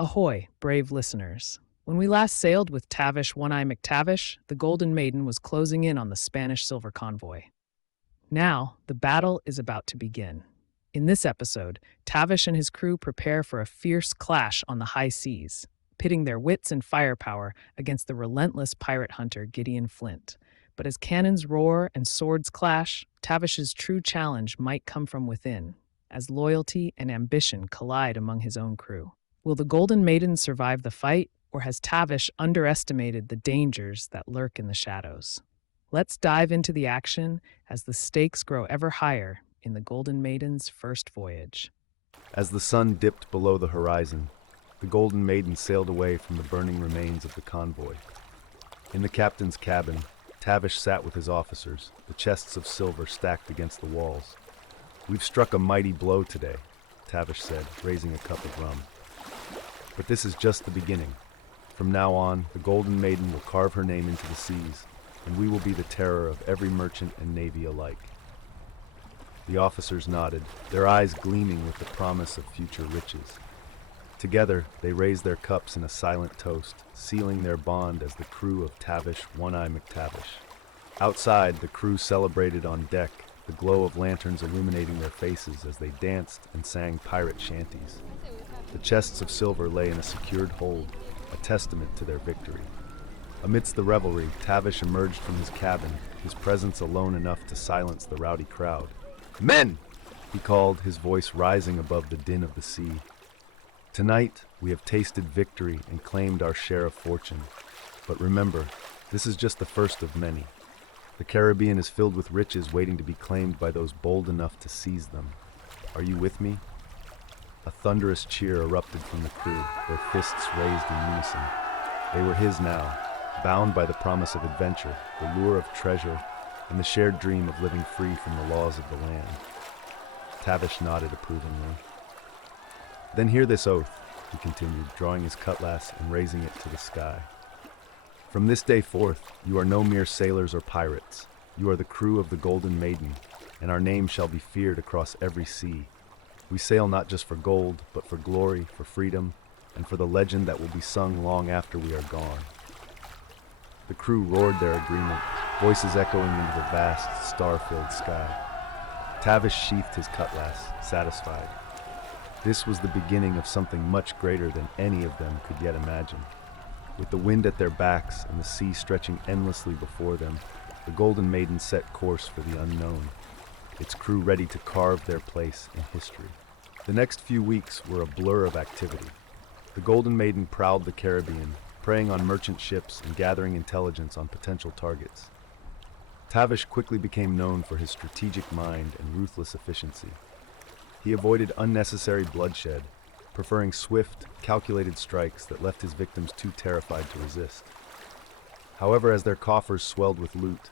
Ahoy, brave listeners. When we last sailed with Tavish One-Eye McTavish, the Golden Maiden was closing in on the Spanish silver convoy. Now, the battle is about to begin. In this episode, Tavish and his crew prepare for a fierce clash on the high seas, pitting their wits and firepower against the relentless pirate hunter Gideon Flint. But as cannons roar and swords clash, Tavish's true challenge might come from within, as loyalty and ambition collide among his own crew. Will the Golden Maiden survive the fight, or has Tavish underestimated the dangers that lurk in the shadows? Let's dive into the action as the stakes grow ever higher in the Golden Maiden's first voyage. As the sun dipped below the horizon, the Golden Maiden sailed away from the burning remains of the convoy. In the captain's cabin, Tavish sat with his officers, the chests of silver stacked against the walls. "We've struck a mighty blow today," Tavish said, raising a cup of rum. "But this is just the beginning. From now on, the Golden Maiden will carve her name into the seas, and we will be the terror of every merchant and navy alike." The officers nodded, their eyes gleaming with the promise of future riches. Together, they raised their cups in a silent toast, sealing their bond as the crew of Tavish One-Eye McTavish. Outside, the crew celebrated on deck, the glow of lanterns illuminating their faces as they danced and sang pirate shanties. The chests of silver lay in a secured hold, a testament to their victory. Amidst the revelry, Tavish emerged from his cabin, his presence alone enough to silence the rowdy crowd. "Men!" he called, his voice rising above the din of the sea. "Tonight, we have tasted victory and claimed our share of fortune. But remember, this is just the first of many. The Caribbean is filled with riches waiting to be claimed by those bold enough to seize them. Are you with me?" A thunderous cheer erupted from the crew, their fists raised in unison. They were his now, bound by the promise of adventure, the lure of treasure, and the shared dream of living free from the laws of the land. Tavish nodded approvingly. "Then hear this oath," he continued, drawing his cutlass and raising it to the sky. "From this day forth, you are no mere sailors or pirates. You are the crew of the Golden Maiden, and our name shall be feared across every sea. We sail not just for gold, but for glory, for freedom, and for the legend that will be sung long after we are gone." The crew roared their agreement, voices echoing into the vast, star-filled sky. Tavish sheathed his cutlass, satisfied. This was the beginning of something much greater than any of them could yet imagine. With the wind at their backs and the sea stretching endlessly before them, the Golden Maiden set course for the unknown, its crew ready to carve their place in history. The next few weeks were a blur of activity. The Golden Maiden prowled the Caribbean, preying on merchant ships and gathering intelligence on potential targets. Tavish quickly became known for his strategic mind and ruthless efficiency. He avoided unnecessary bloodshed, preferring swift, calculated strikes that left his victims too terrified to resist. However, as their coffers swelled with loot,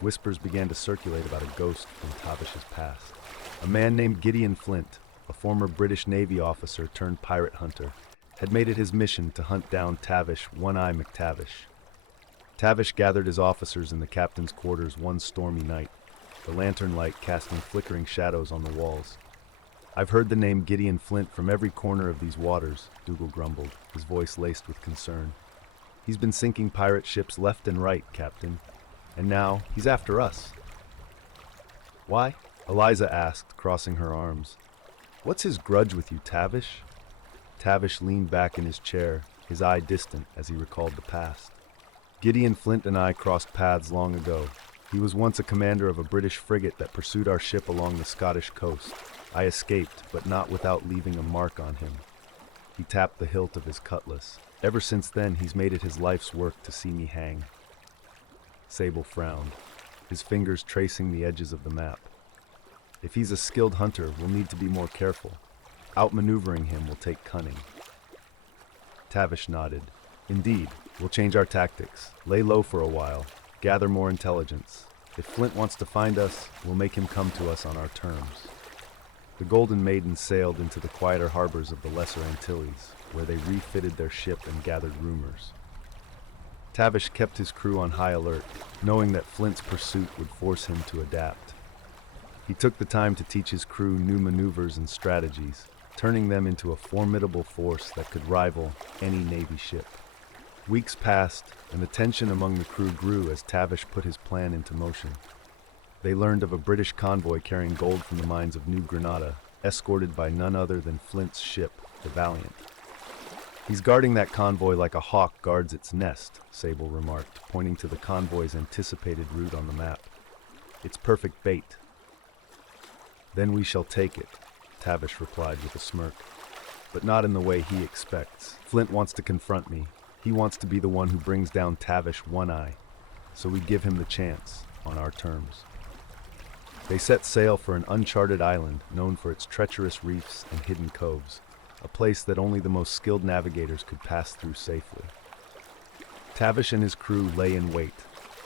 whispers began to circulate about a ghost from Tavish's past. A man named Gideon Flint, a former British Navy officer turned pirate hunter, had made it his mission to hunt down Tavish One-Eye McTavish. Tavish gathered his officers in the captain's quarters one stormy night, the lantern light casting flickering shadows on the walls. "I've heard the name Gideon Flint from every corner of these waters," Dougal grumbled, his voice laced with concern. "He's been sinking pirate ships left and right, Captain. And now, he's after us." "Why?" Eliza asked, crossing her arms. "What's his grudge with you, Tavish?" Tavish leaned back in his chair, his eye distant as he recalled the past. "Gideon Flint and I crossed paths long ago. He was once a commander of a British frigate that pursued our ship along the Scottish coast. I escaped, but not without leaving a mark on him." He tapped the hilt of his cutlass. "Ever since then, he's made it his life's work to see me hang." Sable frowned, his fingers tracing the edges of the map. "If he's a skilled hunter, we'll need to be more careful. Outmaneuvering him will take cunning." Tavish nodded. "Indeed, we'll change our tactics, lay low for a while, gather more intelligence. If Flint wants to find us, we'll make him come to us on our terms." The Golden Maiden sailed into the quieter harbors of the Lesser Antilles, where they refitted their ship and gathered rumors. Tavish kept his crew on high alert, knowing that Flint's pursuit would force him to adapt. He took the time to teach his crew new maneuvers and strategies, turning them into a formidable force that could rival any Navy ship. Weeks passed, and the tension among the crew grew as Tavish put his plan into motion. They learned of a British convoy carrying gold from the mines of New Granada, escorted by none other than Flint's ship, the Valiant. "He's guarding that convoy like a hawk guards its nest," Sable remarked, pointing to the convoy's anticipated route on the map. "It's perfect bait." "Then we shall take it," Tavish replied with a smirk. "But not in the way he expects. Flint wants to confront me. He wants to be the one who brings down Tavish One-Eye, so we give him the chance, on our terms." They set sail for an uncharted island known for its treacherous reefs and hidden coves, a place that only the most skilled navigators could pass through safely. Tavish and his crew lay in wait,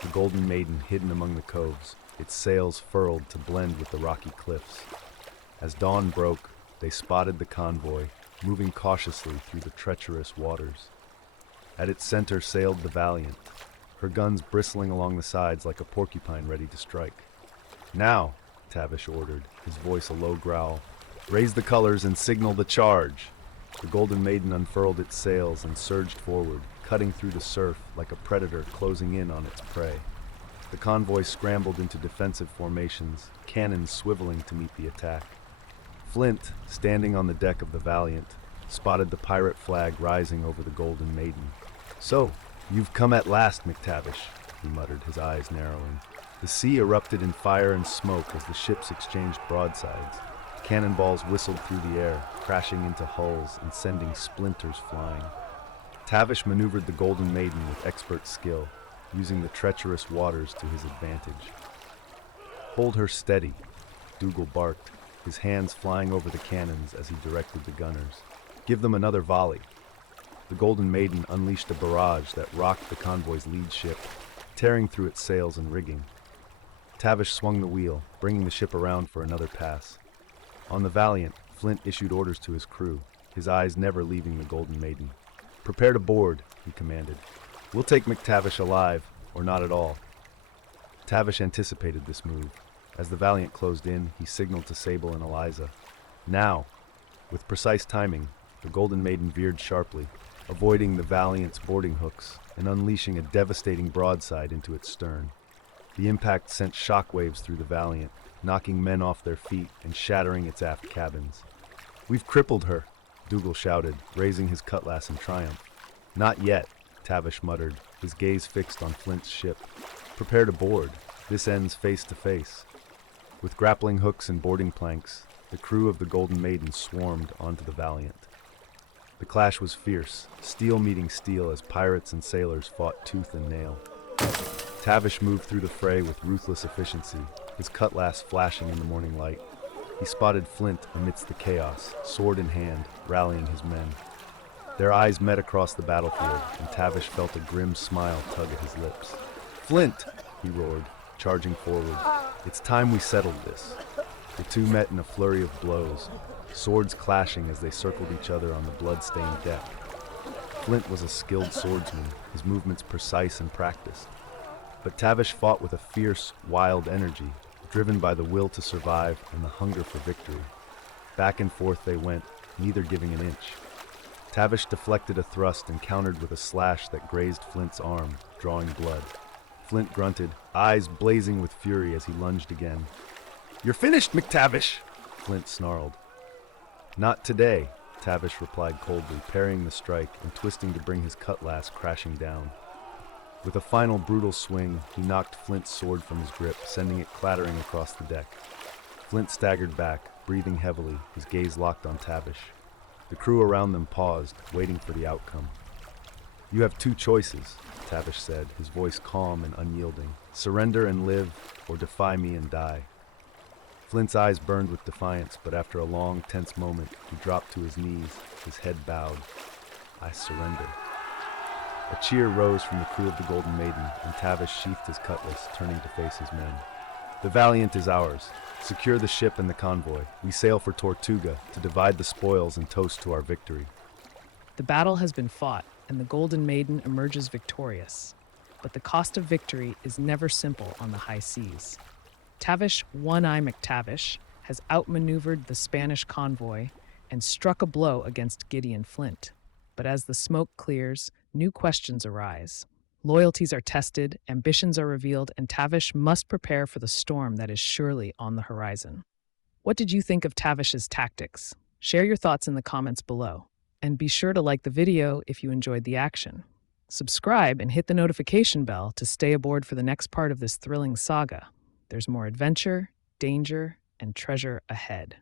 the Golden Maiden hidden among the coves, its sails furled to blend with the rocky cliffs. As dawn broke, they spotted the convoy, moving cautiously through the treacherous waters. At its center sailed the Valiant, her guns bristling along the sides like a porcupine ready to strike. "Now," Tavish ordered, his voice a low growl, "raise the colors and signal the charge." The Golden Maiden unfurled its sails and surged forward, cutting through the surf like a predator closing in on its prey. The convoy scrambled into defensive formations, cannons swiveling to meet the attack. Flint, standing on the deck of the Valiant, spotted the pirate flag rising over the Golden Maiden. "So, you've come at last, McTavish," he muttered, his eyes narrowing. The sea erupted in fire and smoke as the ships exchanged broadsides. Cannonballs whistled through the air, crashing into hulls and sending splinters flying. Tavish maneuvered the Golden Maiden with expert skill, using the treacherous waters to his advantage. "Hold her steady," Dougal barked, his hands flying over the cannons as he directed the gunners. "Give them another volley." The Golden Maiden unleashed a barrage that rocked the convoy's lead ship, tearing through its sails and rigging. Tavish swung the wheel, bringing the ship around for another pass. On the Valiant, Flint issued orders to his crew, his eyes never leaving the Golden Maiden. "Prepare to board," he commanded. "We'll take McTavish alive, or not at all." Tavish anticipated this move. As the Valiant closed in, he signaled to Sable and Eliza. "Now!" With precise timing, the Golden Maiden veered sharply, avoiding the Valiant's boarding hooks and unleashing a devastating broadside into its stern. The impact sent shockwaves through the Valiant, knocking men off their feet and shattering its aft cabins. "We've crippled her," Dougal shouted, raising his cutlass in triumph. "Not yet," Tavish muttered, his gaze fixed on Flint's ship. "Prepare to board. This ends face to face." With grappling hooks and boarding planks, the crew of the Golden Maiden swarmed onto the Valiant. The clash was fierce, steel meeting steel as pirates and sailors fought tooth and nail. Tavish moved through the fray with ruthless efficiency, his cutlass flashing in the morning light. He spotted Flint amidst the chaos, sword in hand, rallying his men. Their eyes met across the battlefield, and Tavish felt a grim smile tug at his lips. "Flint!" he roared, charging forward. "It's time we settled this." The two met in a flurry of blows, swords clashing as they circled each other on the blood-stained deck. Flint was a skilled swordsman, his movements precise and practiced. But Tavish fought with a fierce, wild energy, driven by the will to survive and the hunger for victory. Back and forth they went, neither giving an inch. Tavish deflected a thrust and countered with a slash that grazed Flint's arm, drawing blood. Flint grunted, eyes blazing with fury as he lunged again. "You're finished, McTavish!" Flint snarled. "Not today," Tavish replied coldly, parrying the strike and twisting to bring his cutlass crashing down. With a final brutal swing, he knocked Flint's sword from his grip, sending it clattering across the deck. Flint staggered back, breathing heavily, his gaze locked on Tavish. The crew around them paused, waiting for the outcome. "You have two choices," Tavish said, his voice calm and unyielding. "Surrender and live, or defy me and die." Flint's eyes burned with defiance, but after a long, tense moment, he dropped to his knees, his head bowed. "I surrender." A cheer rose from the crew of the Golden Maiden, and Tavish sheathed his cutlass, turning to face his men. "The Valiant is ours. Secure the ship and the convoy. We sail for Tortuga to divide the spoils and toast to our victory." The battle has been fought, and the Golden Maiden emerges victorious. But the cost of victory is never simple on the high seas. Tavish One-Eye McTavish has outmaneuvered the Spanish convoy and struck a blow against Gideon Flint. But as the smoke clears, new questions arise. Loyalties are tested, ambitions are revealed, and Tavish must prepare for the storm that is surely on the horizon. What did you think of Tavish's tactics? Share your thoughts in the comments below. And be sure to like the video if you enjoyed the action. Subscribe and hit the notification bell to stay aboard for the next part of this thrilling saga. There's more adventure, danger, and treasure ahead.